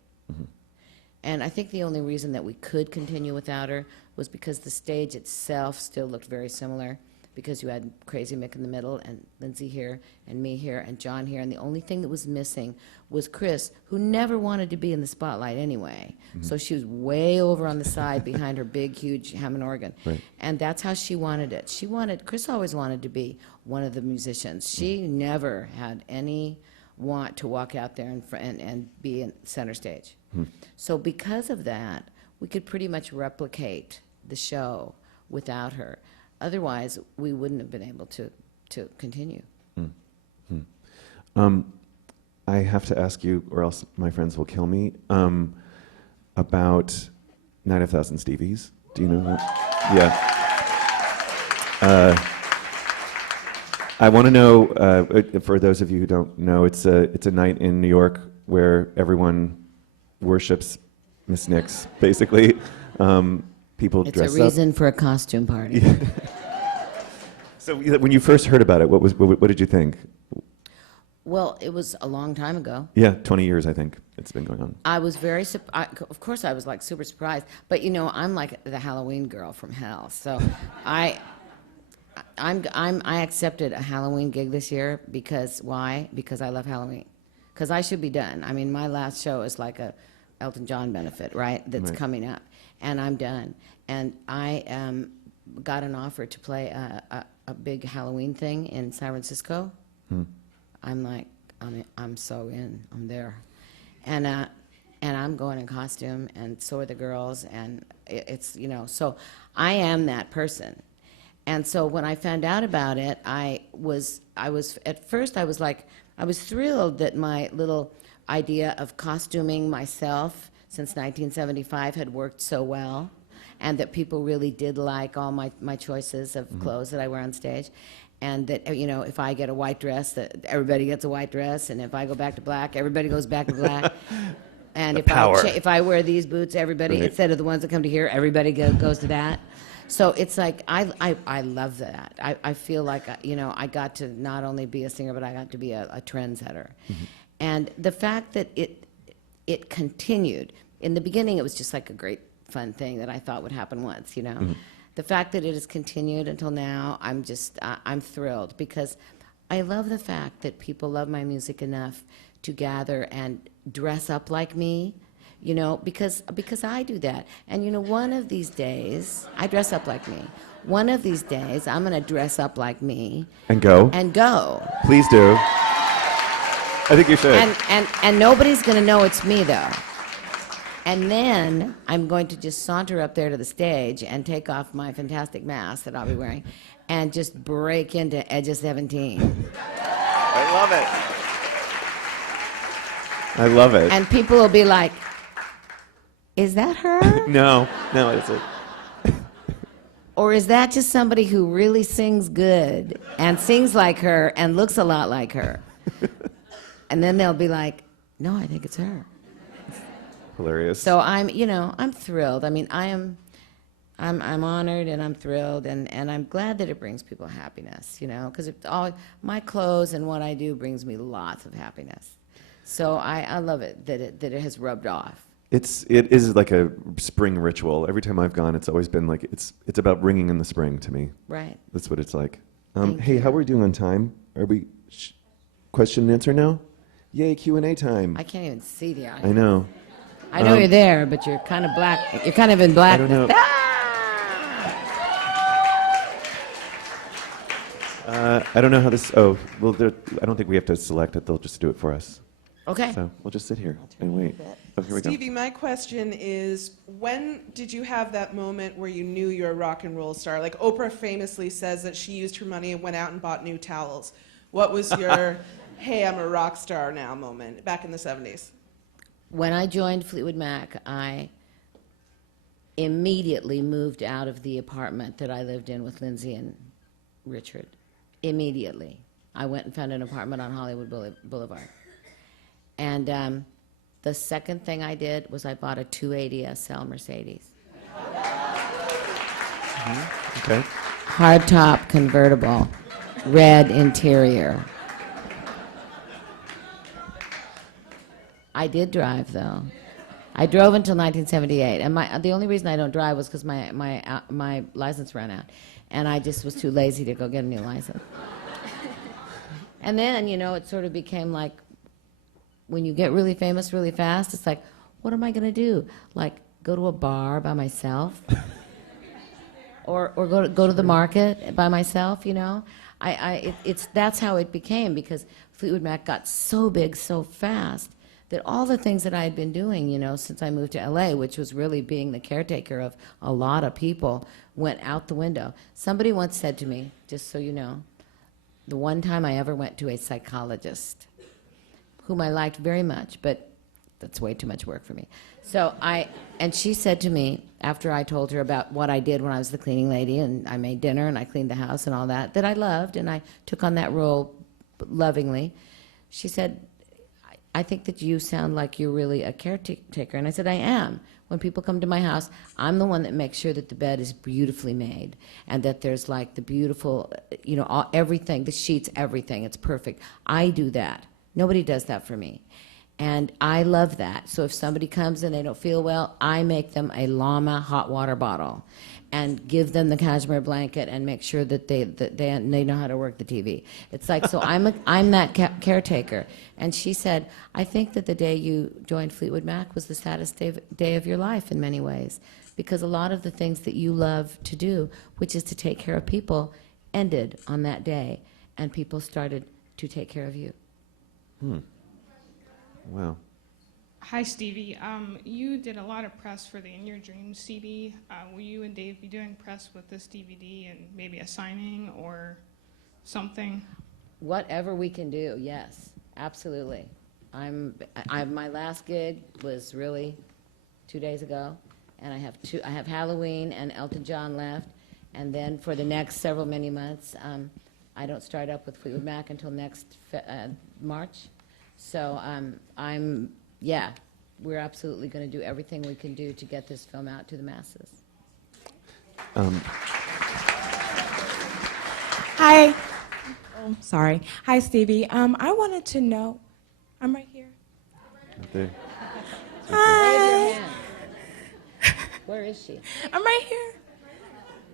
And I think the only reason that we could continue without her was because the stage itself still looked very similar. because you had Crazy Mick in the middle, and Lindsay here, and me here, and John here, and the only thing that was missing was Chris, who never wanted to be in the spotlight anyway. So she was way over on the side behind her big, huge Hammond organ. Right. And that's how she wanted it. Chris always wanted to be one of the musicians. She never had any want to walk out there and be in center stage. So because of that, we could pretty much replicate the show without her. Otherwise, we wouldn't have been able to continue. I have to ask you, or else my friends will kill me, about Night of Thousand Stevies. Do you know that? Yeah. I want to know, for those of you who don't know, it's a night in New York where everyone worships Miss Nix, basically. People It's dress a reason for a costume party. So when you first heard about it, what did you think? Well, it was a long time ago. Yeah, 20 years, I think it's been going on. I was very, of course I was like super surprised, but you know, I'm like the Halloween girl from hell. So I accepted a Halloween gig this year because why? Because I love Halloween. Because I should be done. I mean, my last show is like a Elton John benefit, right? That's Right. coming up, and I'm done. And I got an offer to play a big Halloween thing in San Francisco. I'm like, I'm so in. I'm there, and I'm going in costume, and so are the girls, and it's so I am that person. And so when I found out about it, I was at first I was thrilled that my little idea of costuming myself since 1975 had worked so well, and that people really did like all my choices of clothes that I wear on stage. And that, if I get a white dress, that everybody gets a white dress, and if I go back to black, everybody goes back to black. And if I wear these boots, everybody, Right. instead of the ones that come to here, everybody goes to that. So it's like, I love that. I feel like, I got to not only be a singer, but I got to be a trendsetter. And the fact that it continued, in the beginning it was just like a great fun thing that I thought would happen once, The fact that it has continued until now, I'm thrilled, because I love the fact that people love my music enough to gather and dress up like me, because I do that. And one of these days, I dress up like me. One of these days, I'm going to dress up like me. And go? And go. Please do. I think you should. And nobody's going to know it's me, though. And then I'm going to just saunter up there to the stage and take off my fantastic mask that I'll be wearing and just break into Edge of 17. I love it. And people will be like, is that her? No, it's it. Or is that just somebody who really sings good and sings like her and looks a lot like her? And then they'll be like, no, I think it's her. Hilarious. So I'm thrilled. I mean, I'm honored and I'm thrilled, and I'm glad that it brings people happiness, because my clothes and what I do brings me lots of happiness. So I love it that it has rubbed off. It is like a spring ritual. Every time I've gone, it's always been like it's about bringing in the spring to me. Right. That's what it's like. Thank Hey, you. how are we doing on time? Are we question and answer now? Yay, Q&A time. I can't even see the audience. I know. I know you're there, but you're kind of black. You're kind of in black. I don't know. I don't know how this. Oh, well, I don't think we have to select it. They'll just do it for us. Okay. So we'll just sit here and wait. Oh, here we go. Stevie, my question is, when did you have that moment where you knew you're a rock and roll star? Like Oprah famously says that she used her money and went out and bought new towels. What was your, hey, I'm a rock star now moment back in the 70s? When I joined Fleetwood Mac, I immediately moved out of the apartment that I lived in with Lindsay and Richard. Immediately. I went and found an apartment on Hollywood Boulevard. And the second thing I did was I bought a 280 SL Mercedes. Okay. Hardtop convertible, red interior. I did drive, though. I drove until 1978, and the only reason I don't drive was because my license ran out, and I just was too lazy to go get a new license. And then, it sort of became like, when you get really famous really fast, it's like, what am I going to do? Like, go to a bar by myself? or go to the market by myself, That's how it became, because Fleetwood Mac got so big so fast that all the things that I had been doing, since I moved to LA, which was really being the caretaker of a lot of people, went out the window. Somebody once said to me, just so you know, the one time I ever went to a psychologist, whom I liked very much, but that's way too much work for me. And she said to me, after I told her about what I did when I was the cleaning lady, and I made dinner and I cleaned the house and all that I loved, and I took on that role lovingly, she said, I think that you sound like you're really a caretaker. And I said, I am. When people come to my house, I'm the one that makes sure that the bed is beautifully made and that there's like the beautiful, everything, the sheets, everything. It's perfect. I do that. Nobody does that for me. And I love that. So if somebody comes and they don't feel well, I make them a llama hot water bottle and give them the cashmere blanket and make sure that they know how to work the TV. It's like, so I'm that caretaker. And she said, I think that the day you joined Fleetwood Mac was the saddest day of your life in many ways, because a lot of the things that you love to do, which is to take care of people, ended on that day, and people started to take care of you. Wow. Hi, Stevie. You did a lot of press for the In Your Dreams CD. Will you and Dave be doing press with this DVD and maybe a signing or something? Whatever we can do, yes, absolutely. My last gig was really 2 days ago, and I have Halloween and Elton John left, and then for the next many months, I don't start up with Fleetwood Mac until next March. So we're absolutely going to do everything we can do to get this film out to the masses. Hi. Oh, sorry. Hi, Stevie. I wanted to know. I'm right here. Right there. Raise your hand. Where is she? I'm right here.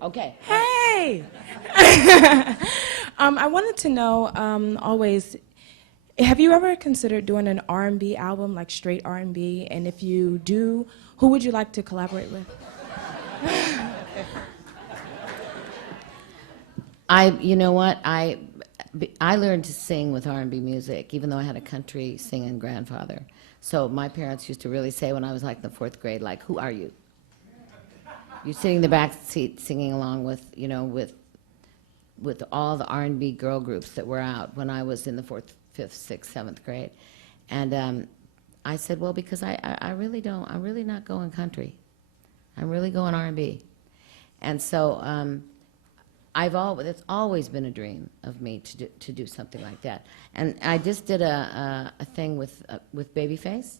Okay. Hey. I wanted to know, always, have you ever considered doing an R&B album, like straight R&B? And if you do, who would you like to collaborate with? You know what? I learned to sing with R&B music, even though I had a country singing grandfather. So my parents used to really say when I was like in the 4th grade, like, who are you? You're sitting in the back seat singing along with all the R&B girl groups that were out when I was in the 4th, 5th, 6th, 7th grade. And I said, well, because I really don't, I'm really not going country. I'm really going R&B. And so it's always been a dream of me to do something like that. And I just did a thing with Babyface,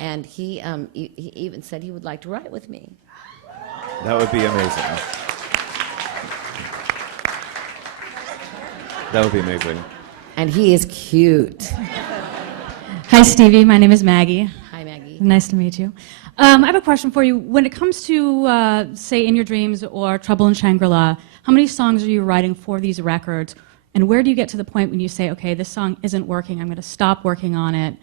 and he even said he would like to write with me. That would be amazing. That would be amazing. And he is cute. Hi, Stevie. My name is Maggie. Hi, Maggie. Nice to meet you. I have a question for you. When it comes to, say, In Your Dreams or Trouble in Shangri-La, how many songs are you writing for these records? And where do you get to the point when you say, okay, this song isn't working, I'm going to stop working on it,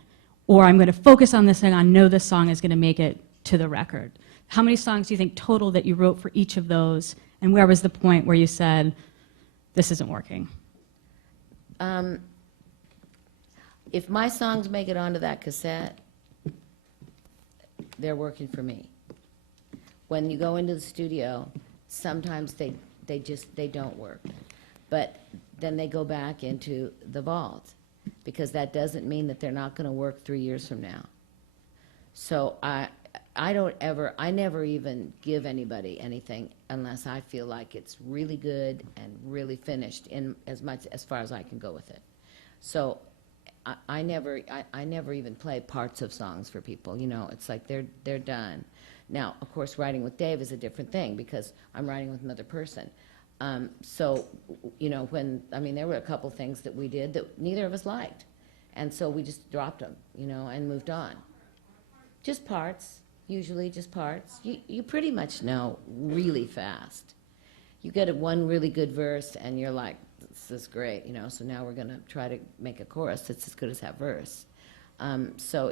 or I'm going to focus on this thing, I know this song is going to make it to the record? How many songs do you think total that you wrote for each of those? And where was the point where you said, this isn't working? If my songs make it onto that cassette, they're working for me. When you go into the studio, sometimes they don't work. But then they go back into the vault, because that doesn't mean that they're not going to work 3 years from now. So I never even give anybody anything unless I feel like it's really good and really finished in as far as I can go with it. So I never even play parts of songs for people. It's like they're done. Now, of course, writing with Dave is a different thing because I'm writing with another person. So there were a couple things that we did that neither of us liked, and so we just dropped them, and moved on. Just parts, usually just parts. You pretty much know really fast. You get one really good verse, and you're like, this is great, you know, so now we're going to try to make a chorus that's as good as that verse. So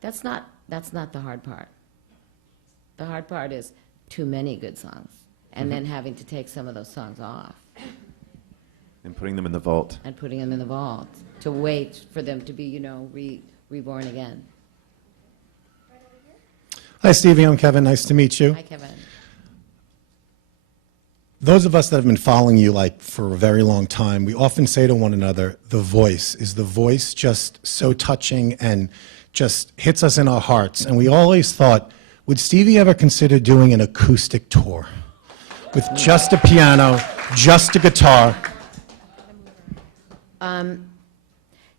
that's not the hard part. The hard part is too many good songs, and then having to take some of those songs off. And putting them in the vault. And putting them in the vault to wait for them to be, you know, reborn again. Hi, Stevie. I'm Kevin. Nice to meet you. Hi, Kevin. Those of us that have been following you like for a very long time, we often say to one another, the voice. Is the voice just so touching and just hits us in our hearts? And we always thought, would Stevie ever consider doing an acoustic tour with just a piano, just a guitar?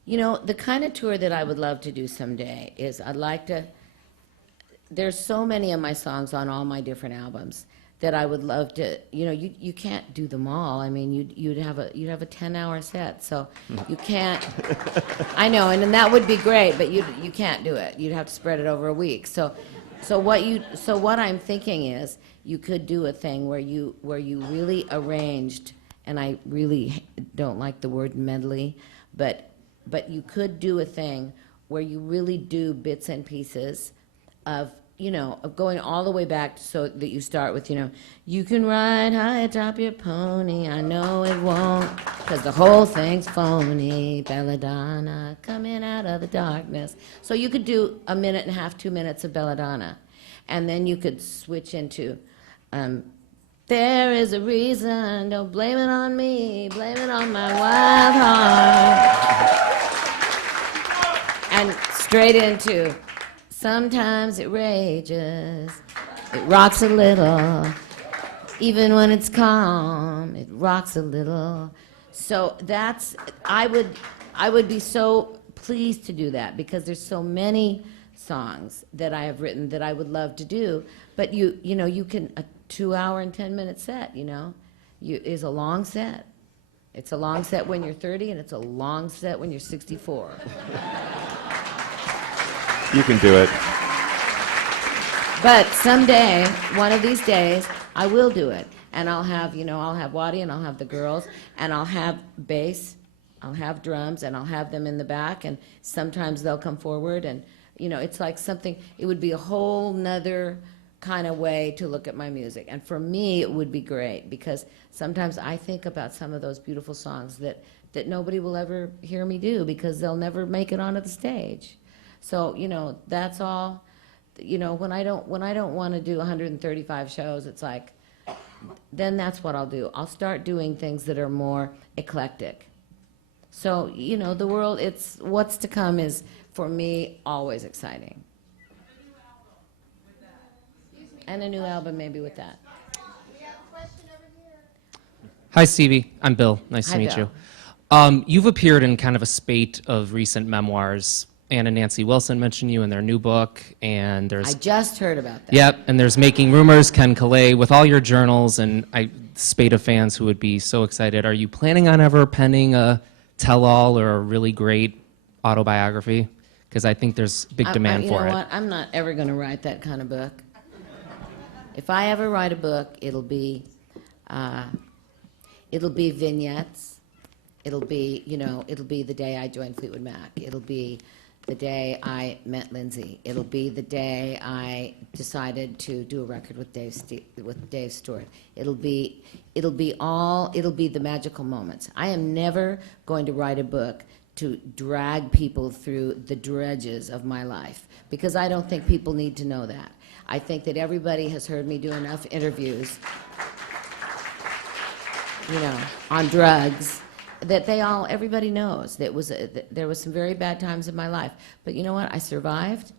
You know, the kind of tour that I would love to do someday is I'd like to, there's so many of my songs on all my different albums that I would love to, you know, you can't do them all. I mean, you'd have a 10-hour set, so you can't, I know, and that would be great, but you can't do it. You'd have to spread it over a week. So what I'm thinking is you could do a thing where you really arranged, and I really don't like the word medley, but you could do a thing where you really do bits and pieces of, you know, of going all the way back so that you start with, you know, you can ride high atop your pony, I know it won't, because the whole thing's phony, Belladonna coming out of the darkness. So you could do a minute and a half, 2 minutes of Belladonna, and then you could switch into, there is a reason, don't blame it on me, blame it on my wild heart. And straight into, sometimes it rages, it rocks a little, even when it's calm, it rocks a little. So that's, I would be so pleased to do that because there's so many songs that I have written that I would love to do, but you know, you can, a 2-hour and 10-minute set, you know, is a long set. It's a long set when you're 30, and it's a long set when you're 64. You can do it. But someday, one of these days, I will do it. And I'll have, you know, I'll have Waddy and I'll have the girls and I'll have bass, I'll have drums and I'll have them in the back and sometimes they'll come forward and, you know, it's like something, it would be a whole nother kind of way to look at my music. And for me, it would be great because sometimes I think about some of those beautiful songs that nobody will ever hear me do because they'll never make it onto the stage. So, you know, that's all, you know, when I don't want to do 135 shows, it's like, then that's what I'll do. I'll start doing things that are more eclectic. So, you know, the world, it's, what's to come is, for me, always exciting. And a new album maybe with that. Hi, Stevie. I'm Bill. Nice Hi, to meet Bill. you. You've appeared in kind of a spate of recent memoirs. Ann and Nancy Wilson mentioned you in their new book, and there's... I just heard about that. Yep, and there's Making Rumors, Ken Calais, with all your journals, and spate of fans who would be so excited. Are you planning on ever penning a tell-all or a really great autobiography? Because I think there's big demand for it. You know what? I'm not ever going to write that kind of book. If I ever write a book, it'll be vignettes. It'll be, you know, it'll be the day I joined Fleetwood Mac. It'll be the day I met Lindsay. It'll be the day I decided to do a record with Dave Stewart. It'll be the magical moments. I am never going to write a book to drag people through the dredges of my life because I don't think people need to know that. I think that everybody has heard me do enough interviews, you know, on drugs that everybody knows that there was some very bad times in my life. But you know what? I survived.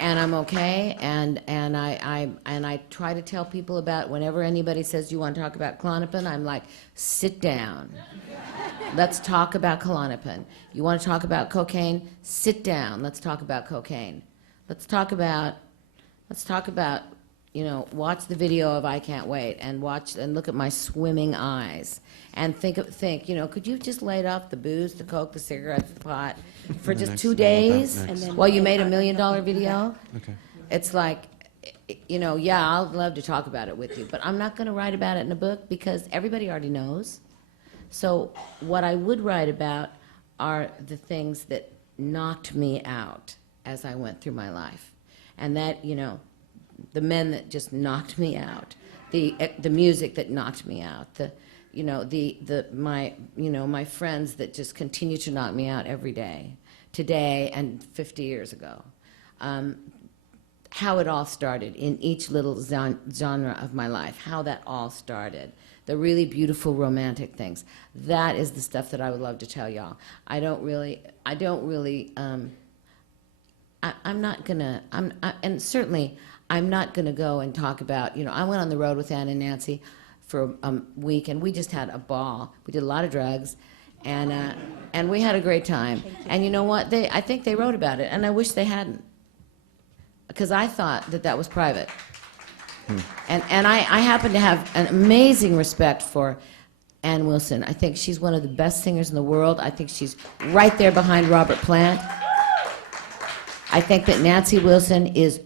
And I'm okay, and I try to tell people about whenever anybody says you want to talk about Klonopin, I'm like, sit down. Let's talk about Klonopin. You want to talk about cocaine? Sit down. Let's talk about cocaine. Let's talk about watch the video of I Can't Wait and watch and look at my swimming eyes and think, could you just laid off the booze, the coke, the cigarettes, the pot for just 2 days while you made $1 million video? Okay. It's like, yeah, I'll love to talk about it with you, but I'm not going to write about it in a book because everybody already knows. So what I would write about are the things that knocked me out as I went through my life. And that, the men that just knocked me out, the music that knocked me out, my friends that just continue to knock me out every day, today and 50 years ago. How it all started in each little genre of my life, how that all started. The really beautiful romantic things. That is the stuff that I would love to tell y'all. And certainly I'm not gonna go and talk about, I went on the road with Ann and Nancy for a week and we just had a ball. We did a lot of drugs and we had a great time. And you know what, I think they wrote about it and I wish they hadn't. Because I thought that was private. And I happen to have an amazing respect for Ann Wilson. I think she's one of the best singers in the world. I think she's right there behind Robert Plant. I think that Nancy Wilson is,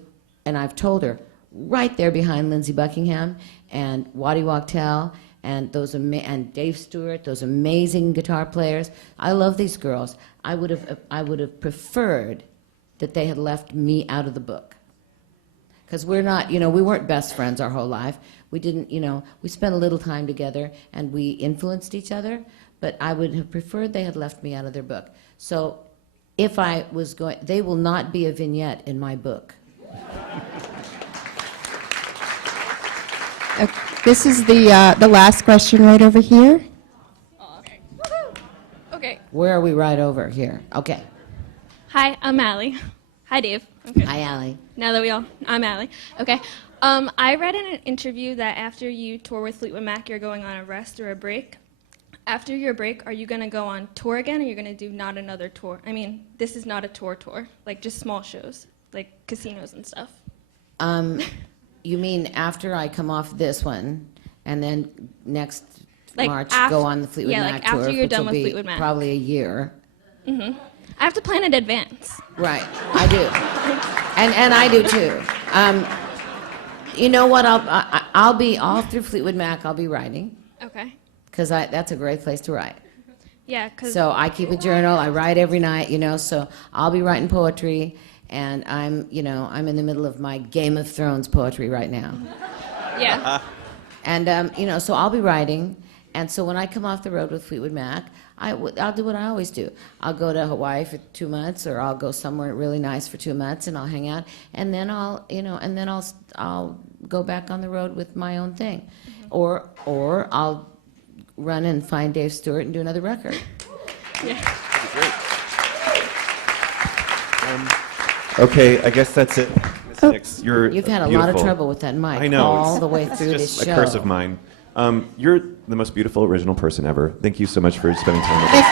and I've told her, right there behind Lindsey Buckingham and Waddy Wachtel and and Dave Stewart, those amazing guitar players. I love these girls. I would have preferred that they had left me out of the book. Because we're not, we weren't best friends our whole life. We didn't, we spent a little time together and we influenced each other, but I would have preferred they had left me out of their book. So if I was going, they will not be a vignette in my book. This is the last question right over here. Oh, okay. Woohoo! Okay. Where are we right over here? Okay. Hi, I'm Allie. Hi, Dave. Okay. Hi, Allie. Now that I'm Allie. Okay. I read in an interview that after you tour with Fleetwood Mac, you're going on a rest or a break. After your break, are you going to go on tour again, or you're going to do not another tour? I mean, this is not a tour, like just small shows, like casinos and stuff. You mean after I come off this one, and then next Like March af- go on the Fleetwood yeah, Mac like tour, after you're which done will with be Fleetwood Mac. probably a year. I have to plan in advance. Right, I do, and I do too. You know what? I'll be all through Fleetwood Mac. I'll be writing Okay. because that's a great place to write. Yeah, because So I keep a journal. I write every night. So I'll be writing poetry, and I'm in the middle of my Game of Thrones poetry right now. yeah. And so I'll be writing, and so when I come off the road with Fleetwood Mac, I'll do what I always do. I'll go to Hawaii for 2 months, or I'll go somewhere really nice for 2 months, and I'll hang out, and then I'll go back on the road with my own thing, or I'll run and find Dave Stewart and do another record. Okay, I guess that's it. Miss Nix, you're You've had a lot of beautiful. trouble with that mic I know. all the way through It's this just show. a curse of mine. You're the most beautiful original person ever. Thank you so much for spending time with us.